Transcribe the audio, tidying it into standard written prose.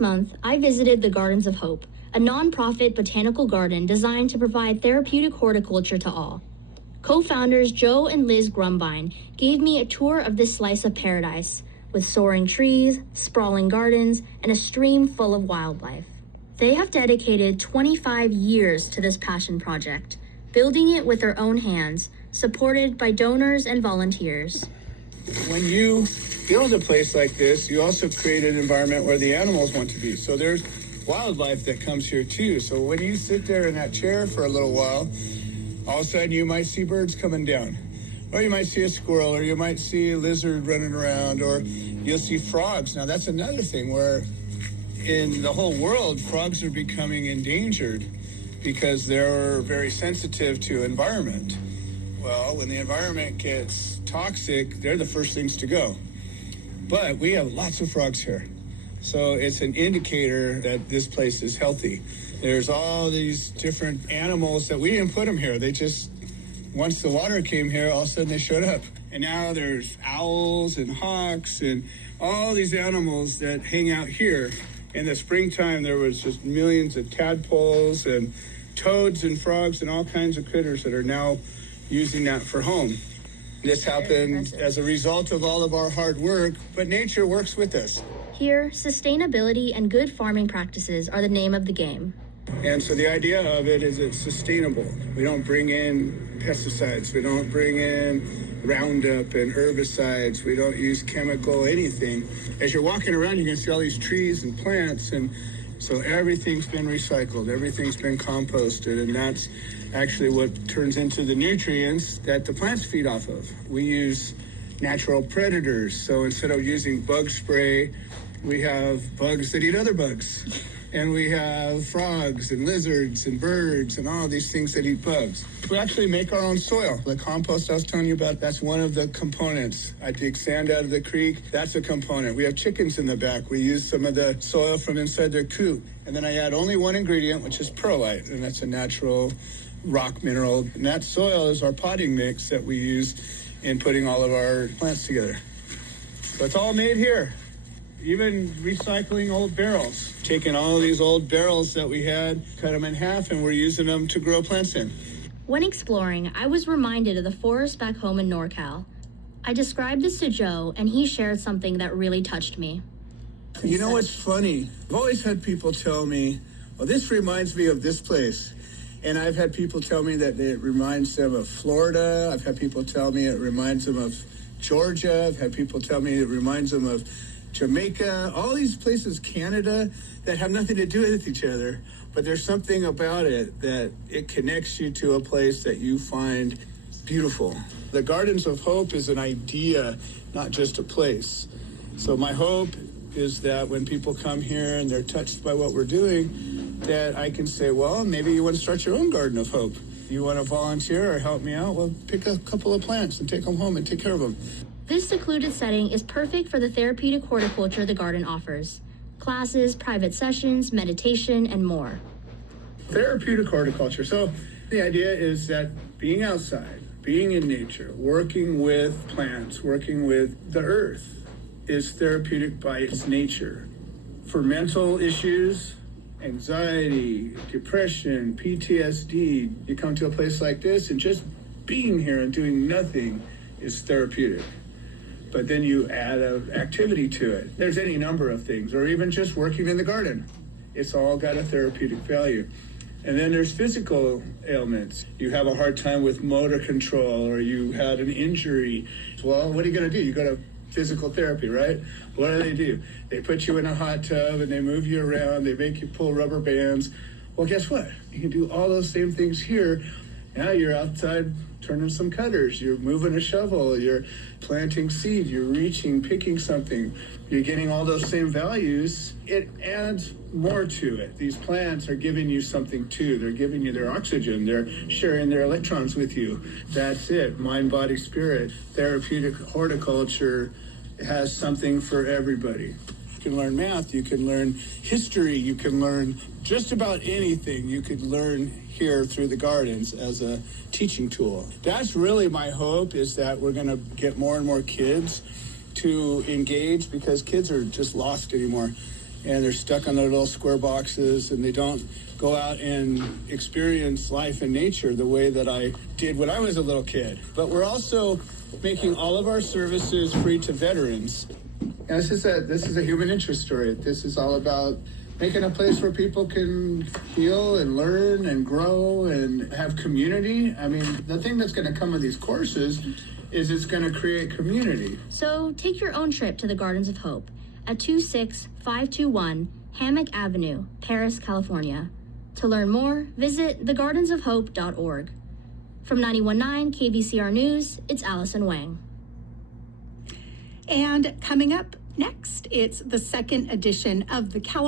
Month, I visited the Gardens of Hope, a nonprofit botanical garden designed to provide therapeutic horticulture to all. Co-founders Joe and Liz Grumbine gave me a tour of this slice of paradise, with soaring trees, sprawling gardens, and a stream full of wildlife. They have dedicated 25 years to this passion project, building it with their own hands, supported by donors and volunteers. When you build a place like this, you also create an environment where the animals want to be. So there's wildlife that comes here too. So when you sit there in that chair for a little while, all of a sudden you might see birds coming down, or you might see a squirrel, or you might see a lizard running around, or you'll see frogs. Now that's another thing where in the whole world, frogs are becoming endangered because they're very sensitive to environment. Well, when the environment gets toxic, they're the first things to go. But we have lots of frogs here. So it's an indicator that this place is healthy. There's all these different animals that we didn't put them here. They just, once the water came here, all of a sudden they showed up. And now there's owls and hawks and all these animals that hang out here. In the springtime, there was just millions of tadpoles and toads and frogs and all kinds of critters that are now using that for home. This happened as a result of all of our hard work, but nature works with us. Here, sustainability and good farming practices are the name of the game. And so the idea of it is it's sustainable. We don't bring in pesticides. We don't bring in Roundup and herbicides. We don't use chemical anything. As you're walking around, you can see all these trees and plants, and so everything's been recycled. Everything's been composted, and that's actually what turns into the nutrients that the plants feed off of. We use natural predators. So instead of using bug spray, we have bugs that eat other bugs. And we have frogs and lizards and birds and all these things that eat bugs. We actually make our own soil. The compost I was telling you about, that's one of the components. I dig sand out of the creek. That's a component. We have chickens in the back. We use some of the soil from inside their coop. And then I add only one ingredient, which is perlite. And that's a natural rock mineral. And that soil is our potting mix that we use in putting all of our plants together. So it's all made here. Even recycling old barrels, taking all of these old barrels that we had, cut them in half, and we're using them to grow plants in. When exploring, I was reminded of the forest back home in NorCal. I described this to Joe, and he shared something that really touched me. You know what's funny? I've always had people tell me, well, this reminds me of this place. And I've had people tell me that it reminds them of Florida. I've had people tell me it reminds them of Georgia. I've had people tell me it reminds them of Jamaica, all these places, Canada, that have nothing to do with each other, but there's something about it that it connects you to a place that you find beautiful. The Gardens of Hope is an idea, not just a place. So my hope is that when people come here and they're touched by what we're doing, that I can say, well, maybe you want to start your own Garden of Hope. You want to volunteer or help me out? Well, pick a couple of plants and take them home and take care of them. This secluded setting is perfect for the therapeutic horticulture the garden offers. Classes, private sessions, meditation, and more. Therapeutic horticulture. So the idea is that being outside, being in nature, working with plants, working with the earth is therapeutic by its nature. For mental issues, anxiety, depression, PTSD, you come to a place like this and just being here and doing nothing is therapeutic. But then you add an activity to it. There's any number of things, or even just working in the garden. It's all got a therapeutic value. And then there's physical ailments. You have a hard time with motor control, or you had an injury. Well, what are you going to do? You go to physical therapy, right? What do? They put you in a hot tub and they move you around. They make you pull rubber bands. Well, guess what? You can do all those same things here. Now you're outside turning some cutters, you're moving a shovel, you're planting seed, you're reaching, picking something, you're getting all those same values. It adds more to it. These plants are giving you something too. They're giving you their oxygen, they're sharing their electrons with you. That's it, mind, body, spirit. Therapeutic horticulture has something for everybody. You can learn math, you can learn history, you can learn just about anything you could learn here through the gardens as a teaching tool. That's really my hope, is that we're going to get more and more kids to engage, because kids are just lost anymore. and they're stuck on their little square boxes, and they don't go out and experience life in nature the way that I did when I was a little kid. But we're also making all of our services free to veterans. And this is a human interest story. This is all about making a place where people can heal and learn and grow and have community. I mean, the thing that's going to come with these courses is it's going to create community. So take your own trip to the Gardens of Hope at 26521 Hammock Avenue, Paris, California. To learn more, visit thegardensofhope.org. From 91.9 KVCR News, it's Allison Wang. And coming up next, it's the second edition of the California